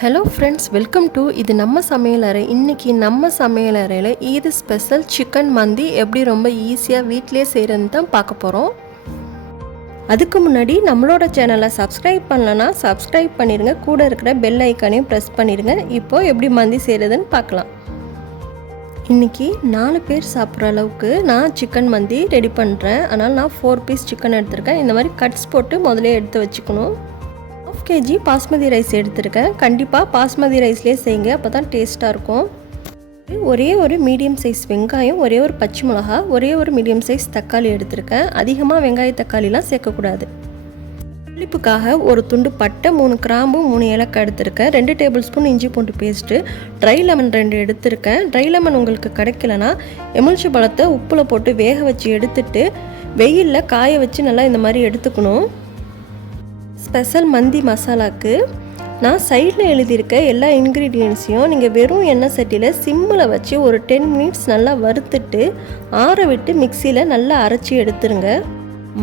Hello friends, welcome to இது நம்ம சமையலறை. இன்றைக்கி நம்ம சமையலறையில் ஈத் ஸ்பெஷல் சிக்கன் மந்தி எப்படி ரொம்ப ஈஸியாக வீட்டிலே செய்கிறதுன்னு தான் பார்க்க போகிறோம். அதுக்கு முன்னாடி நம்மளோட சேனலை சப்ஸ்கிரைப் பண்ணலன்னா சப்ஸ்கிரைப் பண்ணிடுங்க, கூட இருக்கிற பெல் ஐக்கானையும் ப்ரெஸ் பண்ணிடுங்க. இப்போது எப்படி மந்தி செய்கிறதுன்னு பார்க்கலாம். இன்றைக்கி 4 பேர் சாப்பிட்ற அளவுக்கு நான் சிக்கன் மந்தி ரெடி பண்ணுறேன். அதனால் நான் 4 பீஸ் சிக்கன் எடுத்திருக்கேன். இந்த மாதிரி கட்ஸ் போட்டு முதலே எடுத்து வச்சுக்கணும். 1/2 kg பாஸ்மதி ரைஸ் எடுத்திருக்கேன். கண்டிப்பாக பாஸ்மதி ரைஸ்லேயே செய்யுங்க, அப்போ தான் டேஸ்ட்டாக இருக்கும். ஒரே ஒரு மீடியம் சைஸ் வெங்காயம், ஒரே ஒரு பச்சை மிளகா, ஒரே ஒரு மீடியம் சைஸ் தக்காளி எடுத்திருக்கேன். அதிகமாக வெங்காய தக்காளிலாம் சேர்க்கக்கூடாது. புளிப்புக்காக ஒரு துண்டு பட்டை, 3 கிராம்பு, 3 ஏலக்காய் எடுத்திருக்கேன். 2 டேபிள் ஸ்பூன் இஞ்சி பூண்டு பேஸ்ட்டு, ட்ரை லெமன் 2 எடுத்திருக்கேன். ட்ரை லெமன் உங்களுக்கு கிடைக்கலனா எலுமிச்சை பழத்தை உப்பில் போட்டு வேக வச்சு எடுத்துட்டு வெயிலில் காய வச்சு நல்லா இந்த மாதிரி எடுத்துக்கணும். ஸ்பெஷல் மந்தி மசாலாவுக்கு நான் சைடில் எழுதியிருக்க எல்லா இன்க்ரீடியன்ட்ஸையும் நீங்கள் வெறும் எண்ணெய் சட்டியில் சிம்மில் வச்சு ஒரு 10 மினிட்ஸ் நல்லா வறுத்துட்டு ஆற விட்டு மிக்சியில் நல்லா அரைச்சி எடுத்துருங்க.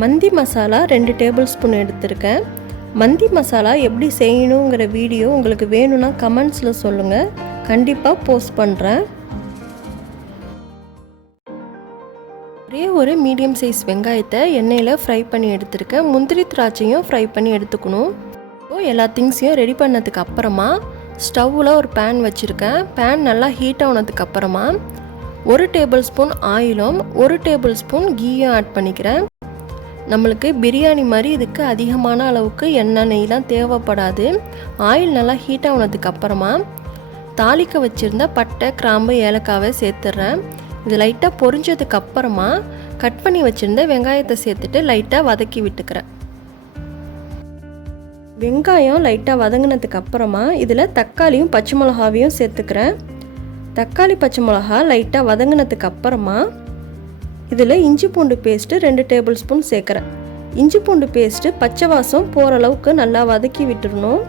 மந்தி மசாலா 2 டேபிள் ஸ்பூன் எடுத்திருக்கேன். மந்தி மசாலா எப்படி செய்யணுங்கிற வீடியோ உங்களுக்கு வேணும்னா கமெண்ட்ஸில் சொல்லுங்கள், கண்டிப்பாக போஸ்ட் பண்ணுறேன். ஒரே ஒரு மீடியம் சைஸ் வெங்காயத்தை எண்ணெயில் ஃப்ரை பண்ணி எடுத்துருக்கேன். முந்திரி திராட்சையும் ஃப்ரை பண்ணி எடுத்துக்கணும். எல்லா திங்ஸையும் ரெடி பண்ணதுக்கு அப்புறமா ஸ்டவ்வில் ஒரு பேன் வச்சுருக்கேன். பேன் நல்லா ஹீட் ஆனதுக்கு அப்புறமா 1 டேபிள் ஸ்பூன் ஆயிலும் 1 டேபிள் ஸ்பூன் கீயும் ஆட் பண்ணிக்கிறேன். நம்மளுக்கு பிரியாணி மாதிரி இதுக்கு அதிகமான அளவுக்கு எண்ணெய் நெய்லாம் தேவைப்படாது. ஆயில் நல்லா ஹீட் ஆனதுக்கு அப்புறமா தாளிக்க வச்சுருந்த பட்டை, கிராம்பு, ஏலக்காவை சேர்த்துட்றேன். இது லைட்டாக பொரிஞ்சதுக்கு அப்புறமா கட் பண்ணி வச்சுருந்த வெங்காயத்தை சேர்த்துட்டு லைட்டாக வதக்கி விட்டுக்கிறேன். வெங்காயம் லைட்டாக வதங்கினதுக்கு அப்புறமா இதில் தக்காளியும் பச்சை மிளகாவையும் சேர்த்துக்கிறேன். தக்காளி பச்சை மிளகா லைட்டாக வதங்கினதுக்கு அப்புறமா இதில் இஞ்சி பூண்டு பேஸ்ட்டு 2 டேபிள் ஸ்பூன் சேர்க்குறேன். இஞ்சி பூண்டு பேஸ்ட்டு பச்சை வாசம் போகிற அளவுக்கு நல்லா வதக்கி விட்டுறணும்.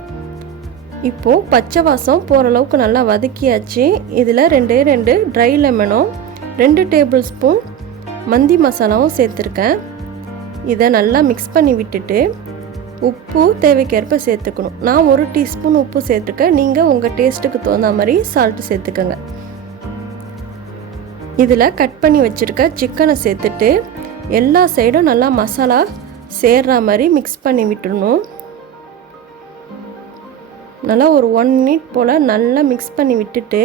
இப்போது பச்சை வாசம் போகிற அளவுக்கு நல்லா வதக்கியாச்சு. இதில் 2 ட்ரை லெமனும் 2 டேபிள் ஸ்பூன் மந்தி மசாலாவும் சேர்த்துருக்கேன். இதை நல்லா மிக்ஸ் பண்ணி விட்டுட்டு உப்பு தேவைக்கேற்ப சேர்த்துக்கணும். நான் 1 டீஸ்பூன் உப்பு சேர்த்துருக்கேன். நீங்கள் உங்கள் டேஸ்ட்டுக்கு தகுந்த மாதிரி சால்ட்டு சேர்த்துக்கோங்க. இதில் கட் பண்ணி வச்சுருக்க சிக்கனை சேர்த்துட்டு எல்லா சைடும் நல்லா மசாலா சேர்ற மாதிரி மிக்ஸ் பண்ணி விட்டுடணும். நல்லா ஒரு 1 மினிட் போல் நல்லா மிக்ஸ் பண்ணி விட்டுட்டு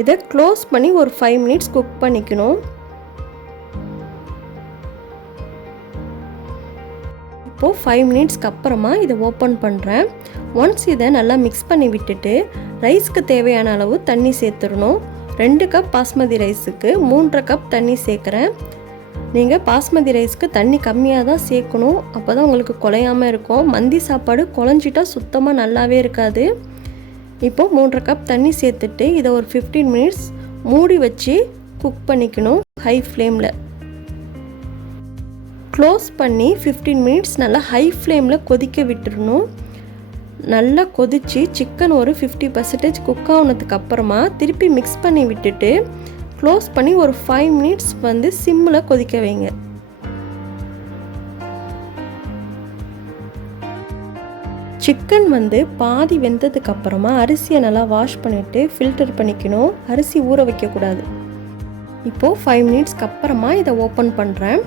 இதை க்ளோஸ் பண்ணி ஒரு 5 மினிட்ஸ் குக் பண்ணிக்கணும். இப்போது 5 மினிட்ஸ்க்கு அப்புறமா இதை ஓப்பன் பண்ணுறேன். ஒன்ஸ் இதை நல்லா மிக்ஸ் பண்ணி விட்டுட்டு ரைஸ்க்கு தேவையான அளவு தண்ணி சேர்த்துடணும். 2 கப் பாஸ்மதி ரைஸுக்கு 3.5 கப் தண்ணி சேர்க்குறேன். நீங்கள் பாஸ்மதி ரைஸ்க்கு தண்ணி கம்மியாக தான் சேர்க்கணும், அப்போ தான் உங்களுக்கு குலையாமல் இருக்கும். மந்தி சாப்பாடு குழஞ்சிட்டா சுத்தமாக நல்லாவே இருக்காது. இப்போது 3.5 கப் தண்ணி சேர்த்துட்டு இதை ஒரு 15 மினிட்ஸ் மூடி வச்சு குக் பண்ணிக்கணும். ஹை ஃப்ளேமில் க்ளோஸ் பண்ணி 15 மினிட்ஸ் நல்லா ஹை ஃப்ளேமில் கொதிக்க விட்டுறணும். நல்லா கொதித்து சிக்கன் ஒரு 50% குக் ஆனதுக்கு அப்புறமா திருப்பி மிக்ஸ் பண்ணி விட்டுட்டு க்ளோஸ் பண்ணி ஒரு 5 மினிட்ஸ் சிம்மில் கொதிக்க வைங்க. சிக்கன் பாதி வெந்ததுக்கு அப்புறமா அரிசியை நல்லா வாஷ் பண்ணிவிட்டு ஃபில்டர் பண்ணிக்கணும். அரிசி ஊற வைக்கக்கூடாது. இப்போது 5 மினிட்ஸ்க்கு அப்புறமா இதை ஓப்பன் பண்ணுறேன்.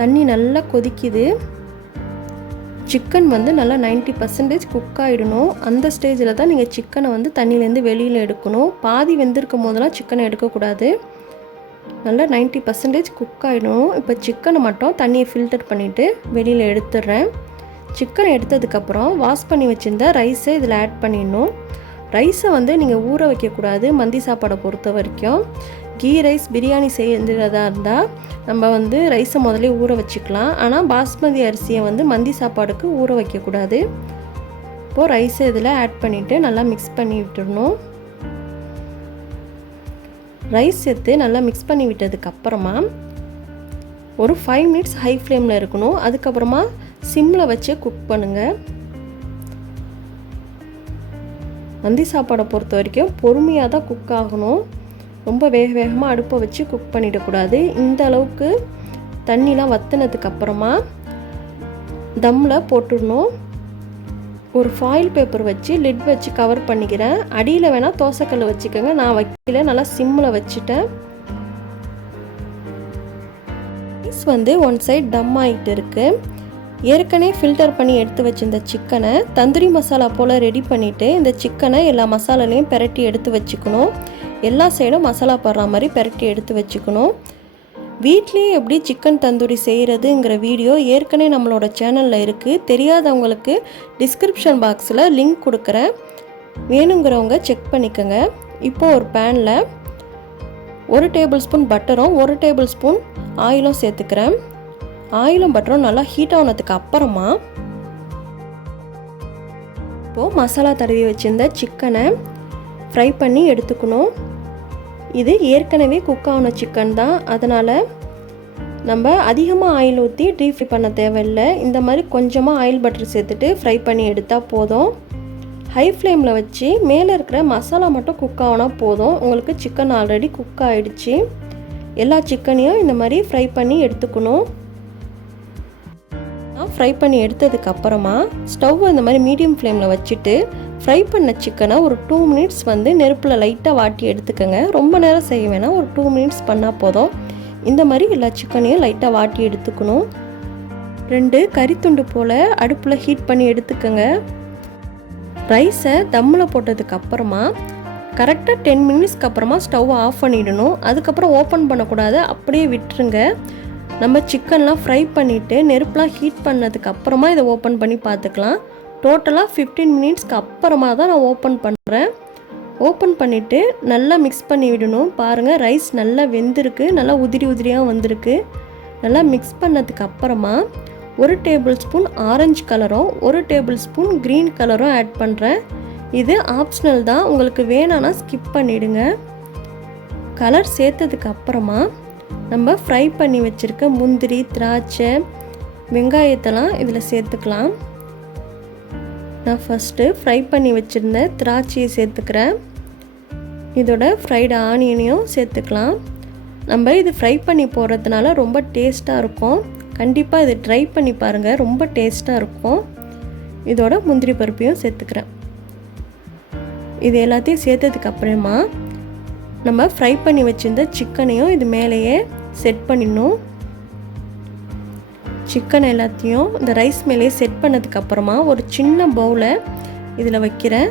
தண்ணி நல்லா கொதிக்குது. சிக்கன் நல்லா 90% குக் ஆகிடணும். அந்த ஸ்டேஜில் தான் நீங்கள் சிக்கனை தண்ணியிலேருந்து வெளியில் எடுக்கணும். பாதி வெந்திருக்கும் போதெல்லாம் சிக்கனை எடுக்கக்கூடாது. நல்லா 90% குக் ஆகிடணும். இப்போ சிக்கனை மட்டும் தண்ணியை ஃபில்டர் பண்ணிவிட்டு வெளியில் எடுத்துடுறேன். சிக்கன் எடுத்ததுக்கப்புறம் வாஷ் பண்ணி வச்சுருந்த ரைஸை இதில் ஆட் பண்ணிடணும். ரைஸை நீங்கள் ஊற வைக்கக்கூடாது. மந்தி சாப்பாடை பொறுத்த வரைக்கும் கீ ரைஸ், பிரியாணி செய்கிறதா இருந்தால் நம்ம ரைஸை முதல்ல ஊற வச்சுக்கலாம். ஆனால் பாஸ்மதி அரிசியை மந்தி சாப்பாடுக்கு ஊற வைக்கக்கூடாது. இப்போது ரைஸை இதில் ஆட் பண்ணிவிட்டு நல்லா மிக்ஸ் பண்ணி விட்டுடணும். ரைஸ் சேர்த்து நல்லா மிக்ஸ் பண்ணி விட்டதுக்கப்புறமா ஒரு 5 மினிட்ஸ் ஹை ஃப்ளேமில் இருக்கணும். அதுக்கப்புறமா சிம்மில் வச்சு குக் பண்ணுங்கள். மந்தி சாப்பாடை பொறுத்த வரைக்கும் பொறுமையாக தான் குக் ஆகணும். ரொம்ப வேகமாக அடுப்பை வச்சு குக் பண்ணிடக்கூடாது. இந்த அளவுக்கு தண்ணிலாம் வற்றினதுக்கு அப்புறமா தம்மில் போட்டுடணும். ஒரு ஃபாயில் பேப்பர் வச்சு லிட் வச்சு கவர் பண்ணிக்கிறேன். அடியில் வேணால் தோசைக்கல் வச்சுக்கோங்க, நான் வைக்கல, நல்லா சிம்மில் வச்சுட்டேன். ரைஸ் வந்து ஒன் சைட் டம் ஆகிட்டு இருக்குது. ஏற்கனவே ஃபில்டர் பண்ணி எடுத்து வச்சுருந்த சிக்கனை தந்தூரி மசாலா போல் ரெடி பண்ணிவிட்டு இந்த சிக்கனை எல்லா மசாலாலையும் பெரட்டி எடுத்து வச்சுக்கணும். எல்லா சைடும் மசாலா படுற மாதிரி பெரட்டி எடுத்து வச்சுக்கணும். வீட்லேயே எப்படி சிக்கன் தந்தூரி செய்கிறதுங்கிற வீடியோ ஏற்கனவே நம்மளோட சேனலில் இருக்குது. தெரியாதவங்களுக்கு டிஸ்கிரிப்ஷன் பாக்ஸில் லிங்க் கொடுக்குறேன், வேணுங்கிறவங்க செக் பண்ணிக்கோங்க. இப்போது ஒரு பேனில் 1 டேபிள் ஸ்பூன் பட்டரும் 1 டேபிள் ஸ்பூன் ஆயிலும் சேர்த்துக்கிறேன். ஆயிலும் பட்டரும் நல்லா ஹீட் ஆனதுக்கு அப்புறமா இப்போது மசாலா தடவி வச்சுருந்த சிக்கனை ஃப்ரை பண்ணி எடுத்துக்கணும். இது ஏற்கனவே குக் ஆன சிக்கன் தான், அதனால் நம்ம அதிகமாக ஆயில் ஊற்றி டீப் ஃப்ரை பண்ண தேவையில்லை. இந்த மாதிரி கொஞ்சமாக ஆயில் பட்டர் சேர்த்துட்டு ஃப்ரை பண்ணி எடுத்தால் போதும். ஹை ஃப்ளேமில் வச்சு மேலே இருக்கிற மசாலா மட்டும் குக் ஆகினா போதும். உங்களுக்கு சிக்கன் ஆல்ரெடி குக் ஆகிடுச்சு. எல்லா சிக்கனையும் இந்த மாதிரி ஃப்ரை பண்ணி எடுத்துக்கணும். ஃப்ரை பண்ணி எடுத்ததுக்கப்புறமா ஸ்டவ் இந்த மாதிரி மீடியம் ஃப்ளேமில் வச்சுட்டு ஃப்ரை பண்ண சிக்கனை ஒரு 2 மினிட்ஸ் வந்து நெருப்பில் லைட்டாக வாட்டி எடுத்துக்கோங்க. ரொம்ப நேரம் செய்ய வேணாம், ஒரு 2 மினிட்ஸ் பண்ணால் போதும். இந்த மாதிரி எல்லா சிக்கனையும் லைட்டாக வாட்டி எடுத்துக்கணும். 2 கறித்துண்டு போல் அடுப்பில் ஹீட் பண்ணி எடுத்துக்கோங்க. ரைஸை தம்மில் போட்டதுக்கப்புறமா கரெக்டாக 10 மினிட்ஸ்க்கு அப்புறமா ஸ்டவ் ஆஃப் பண்ணிடணும். அதுக்கப்புறம் ஓப்பன் பண்ணக்கூடாது, அப்படியே விட்டுருங்க. நம்ம சிக்கன்லாம் ஃப்ரை பண்ணிவிட்டு நெருப்புலாம் ஹீட் பண்ணதுக்கு அப்புறமா இதை ஓப்பன் பண்ணி பார்த்துக்கலாம். டோட்டலாக 15 மினிட்ஸ்க்கு அப்புறமா தான் நான் ஓப்பன் பண்ணுறேன். ஓப்பன் பண்ணிவிட்டு நல்லா மிக்ஸ் பண்ணி விடணும். பாருங்கள், ரைஸ் நல்லா வெந்திருக்கு, நல்லா உதிரி உதிரியாக வந்திருக்கு. நல்லா மிக்ஸ் பண்ணதுக்கு அப்புறமா 1 டேபிள் ஸ்பூன் ஆரஞ்சு கலரும் 1 டேபிள் ஸ்பூன் க்ரீன் கலரும் ஆட் பண்ணுறேன். இது ஆப்ஷனல் தான், உங்களுக்கு வேணான்னா ஸ்கிப் பண்ணிவிடுங்க. கலர் சேர்த்ததுக்கு அப்புறமா நம்ம ஃப்ரை பண்ணி வச்சுருக்க முந்திரி, திராட்சை, வெங்காயத்தெல்லாம் இதில் சேர்த்துக்கலாம். நான் ஃபஸ்ட்டு ஃப்ரை பண்ணி வச்சுருந்த திராட்சையை சேர்த்துக்கிறேன். இதோட ஃப்ரைடு ஆனியனையும் சேர்த்துக்கலாம். நம்ம இது ஃப்ரை பண்ணி போடுறதுனால ரொம்ப டேஸ்ட்டாக இருக்கும். கண்டிப்பாக இதை ட்ரை பண்ணி பாருங்கள், ரொம்ப டேஸ்ட்டாக இருக்கும். இதோட முந்திரி பருப்பையும் சேர்த்துக்கிறேன். இது எல்லாத்தையும் சேர்த்ததுக்கு அப்புறமா நம்ம ஃப்ரை பண்ணி வச்சுருந்த சிக்கனையும் இது மேலேயே செட் பண்ணிடணும். சிக்கன் எல்லாத்தையும் இந்த ரைஸ் மேலேயே செட் பண்ணதுக்கப்புறமா ஒரு சின்ன பவுலை இதில் வைக்கிறேன்.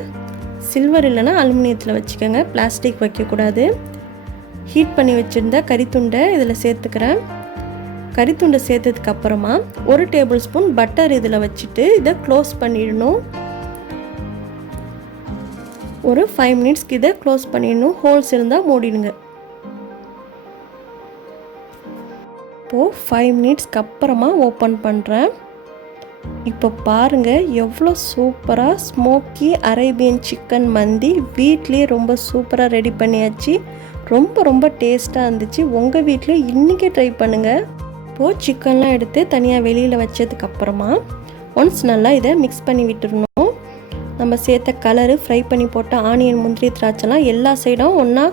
சில்வர் இல்லைன்னா அலுமினியத்தில் வச்சுக்கோங்க, பிளாஸ்டிக் வைக்கக்கூடாது. ஹீட் பண்ணி வச்சுருந்த கறித்துண்டை இதில் சேர்த்துக்கிறேன். கறித்துண்டை சேர்த்ததுக்கப்புறமா 1 டேபிள் ஸ்பூன் பட்டர் இதில் வச்சுட்டு இதை க்ளோஸ் பண்ணிடணும். ஒரு 5 மினிட்ஸ்க்கு இதை க்ளோஸ் பண்ணிடணும். ஹோல்ஸ் இருந்தால் மூடிடுங்க. இப்போது 5 மினிட்ஸ்க்கு அப்புறமா ஓப்பன் பண்ணுறேன். இப்போ பாருங்கள், எவ்வளோ சூப்பராக ஸ்மோக்கி அரேபியன் சிக்கன் மந்தி வீட்லேயே ரொம்ப சூப்பராக ரெடி பண்ணியாச்சு. ரொம்ப ரொம்ப டேஸ்ட்டாக இருந்துச்சு. உங்கள் வீட்டில் இன்றைக்கே ட்ரை பண்ணுங்கள். இப்போது சிக்கன்லாம் எடுத்து தனியாக வெளியில் வச்சதுக்கப்புறமா ஒன்ஸ் நல்லா இதை மிக்ஸ் பண்ணி விட்டுருணும். நம்ம சேர்த்த கலரு, ஃப்ரை பண்ணி போட்ட ஆனியன், முந்திரி, திராட்சைலாம் எல்லா சைடும் ஒன்றா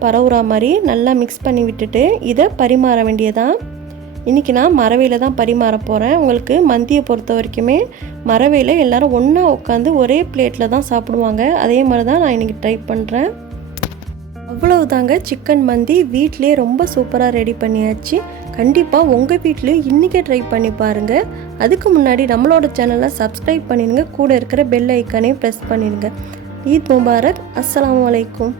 பரவுற மாதிரி நல்லா மிக்ஸ் பண்ணி விட்டுட்டு இதை பரிமாற வேண்டியதான். இன்றைக்கி நான் மரவையில் தான் பரிமாற போகிறேன். உங்களுக்கு மந்தியை பொறுத்த வரைக்குமே மரவையில் எல்லோரும் ஒன்றா உட்காந்து ஒரே பிளேட்டில் தான் சாப்பிடுவாங்க. அதே மாதிரி தான் நான் இன்றைக்கி ட்ரை பண்ணுறேன். அவ்வளவுதாங்க, சிக்கன் மந்தி வீட்டிலே ரொம்ப சூப்பராக ரெடி பண்ணியாச்சு. கண்டிப்பாக உங்கள் வீட்லேயும் இன்றைக்கே ட்ரை பண்ணி பாருங்கள். அதுக்கு முன்னாடி நம்மளோட சேனலை சப்ஸ்கிரைப் பண்ணிடுங்க, கூட இருக்கிற பெல் ஐக்கானே ப்ரெஸ் பண்ணிடுங்க. ஈத் முபாரக். அஸ்ஸலாமு அலைக்கும்.